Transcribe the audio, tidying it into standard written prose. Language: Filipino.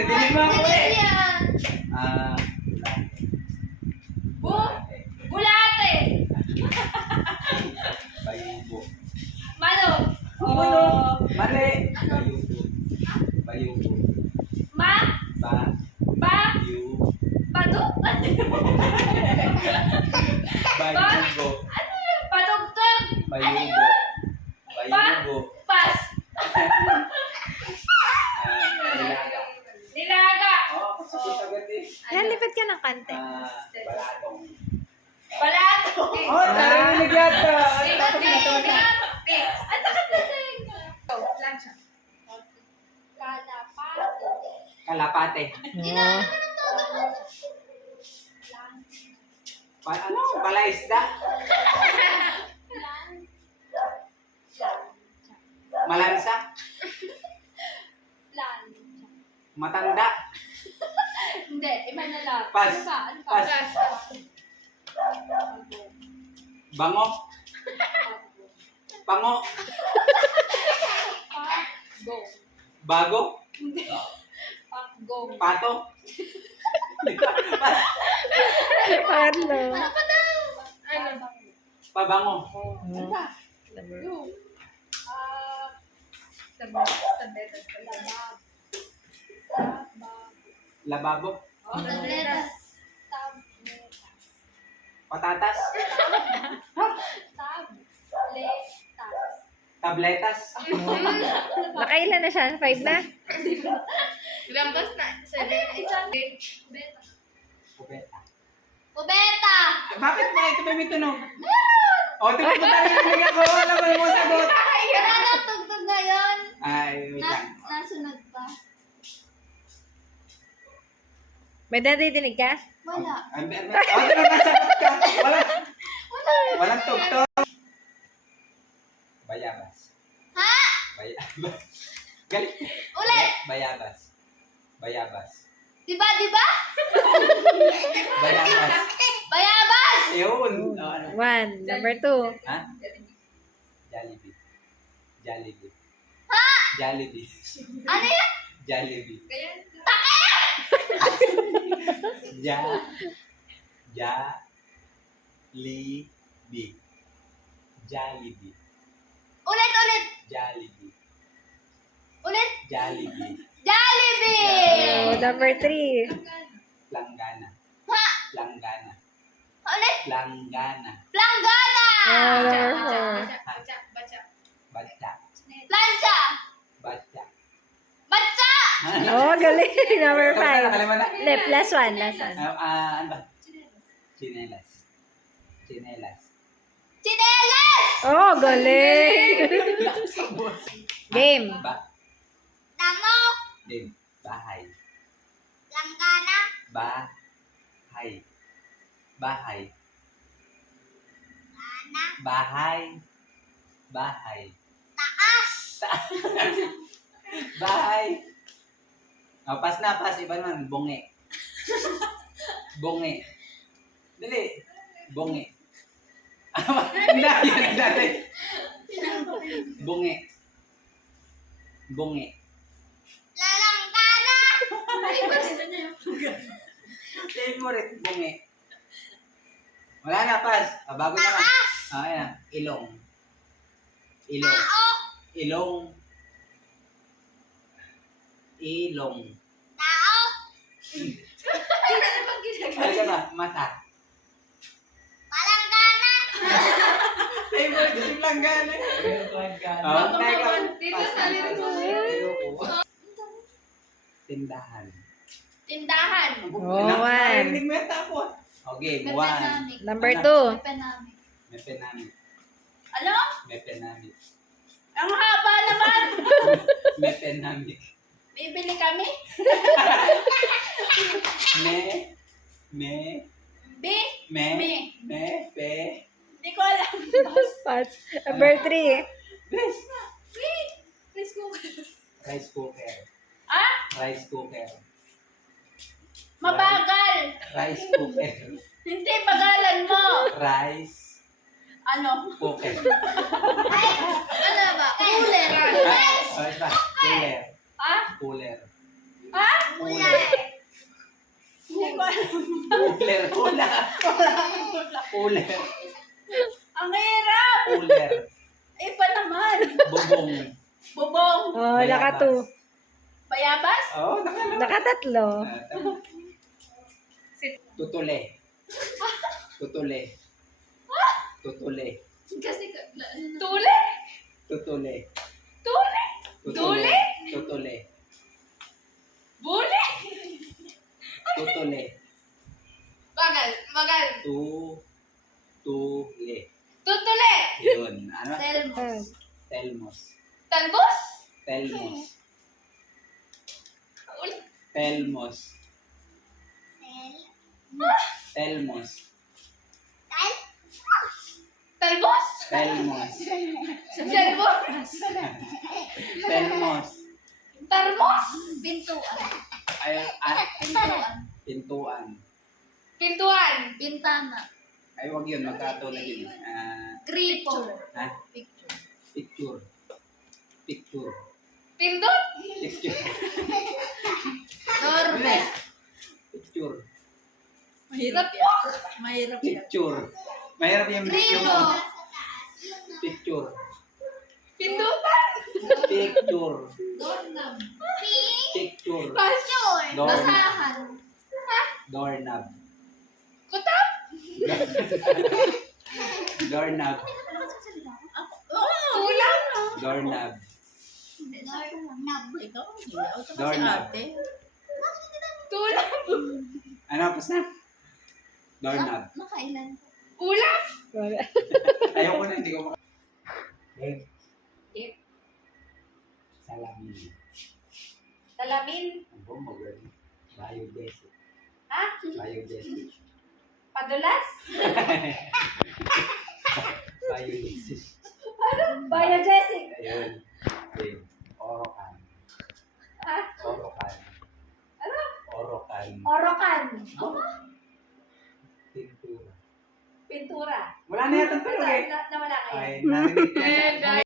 Nadinig mo ako eh. Yan. Bulate. Bayugo. Mano. Mali. Bayugo. Bayugo. Ma. Ba. Yu. Pado. Bayugo. Ano yun? Patugtog. Bayugo. Bayugo. Pas. Nilaga. Nilaga. Oh, sagot eh. Yan, lipat ka ng kante. Balatong. Balato. Oh, narinig yata. Ang sakit na tayo. Kalapate. Oh. Ano? Balaisda? Malansa? Matanda? Hindi, iba na lang. Pas. Ano pa? Ano pa? Pas. Bango? Pango? Go. Bago? Go. Pato? Ano? Ano pa daw? Ano? Pabango? Go. Tabletas. Lababo? Tabletas. Patatas? Tabletas. Tabletas? Nakailan na siya? 5 na? Ilang bus na? 7. Isang. Kubeta. Kubeta. Bakit ba ito ba may tunog? O, tunog mo tayo ako. Alam mo sagot. Wala na tugtog ngayon. Ay, wait lang. Nasunod pa. May nadidinig ka? Wala. Oh, nasagot ka. Walang tugtog. Bayabas. Ha? Bayabas. Galit. Ulit. Bayabas. Bayabas. Diba? Bayabas. Bayabas. Yun. Oh, ano? 1. Number 2. Ha? Jollibee. Jollibee. Ha? Jollibee. Ano yan? Jollibee. Jollibee. Jollibee. Ulit. Jollibee. Ulit. Jollibee. Jollibee. Oh, number 3. Langgana. Ha? Langgana. Ulit. Langgana. Planggana. Oh, number 4. Bacha. Plancha. Bacha. Batsa. Oh, galing. Number 5. Nakalimutan na? Hindi, plus 1. Last one. Ano ba? Chinelas. Chinelas. Oh, galing. Game. Damo. Game. Bahay. Langgana. Bahay. Bahay. Ana. Bahay. Bahay. Taas. Bahay. Oh, pas na, pas. Iba naman. Bonge. Bonge. Dali. Bonge. Hindi, yan dati. Bonge. Bonge. Lalanggana. Favorite. Bonge. Wala na, pas. Bago naman. Ayan. Ilong. Tao. Ilong. Tao. Ano ka ba? Mata. Palanggana. Favorite yung langgana. Oh, teka. Tindahan. Tindahan. Oh, 1. Narinig mo yata ako. Okay, 1. Number 2. May penamit. Ano? May penamit. Ang haba naman. May penamit. Bibili kami. Hindi ko alam. Pass. Number 3. Bless. Rice cooker. Rice cooker. Ah? Rice cooker. Mabagal. Rice cooker. Hindi, bagalan mo. Rice Ano? cooker. Ano ba? Cooler. Oh, ito. Cooler. Ha? Cooler. Ha? Cooler. Cooler. Cooler. Ang hirap! Cooler. Iba naman. Bubong. Bubong. Oh, naka-2. Bayabas. Oo, nakalaman. Naka-3. Tutule. Tutule. Tutule. Kasi, tuli? Tutule. Tuli? Tuli? Tutule. Buli? Tutule. Bagal, bagal. Tutule. Tutuli. Yun. Ano? Telmos. Telmos. Talbos? Telmos. Ulit. Telmos. Telmos. Talbos? Telmos. Talbos? Telmos. Tarmos? Pintuan. Ay, Pintuan. pintuan. Pintuan. Bintana. Ay, wag yun. Magkatulad yun. Gripo. Ha? Picture. Picture. Pindot? Picture. Norte. Picture. Mahirap yan. Picture. Mahirap yung Gripo. Picture. Pindutan. Picture. Doorknob. Picture. Pasyon. Door. Basahan. Doorknob. Kutab. Doorknob. Tulang. Doorknob. Doorknob. Tulang. Ano, tapos na? Doorknob. Makailan. Ulam. Ayoko na, hindi ko maka... Babe. If. Salamin. Salamin. Ang bumagay. Biodesic. Ha? Biodesic. Padulas. Biodesic. Biogesic. Ayun. Babe. Orokan. Ha? Orokan. Ano? Orokan. Orokan. Pintura. Pintura. Wala na yata tulog eh. Nawala kayo. Ay, narinig ko siya.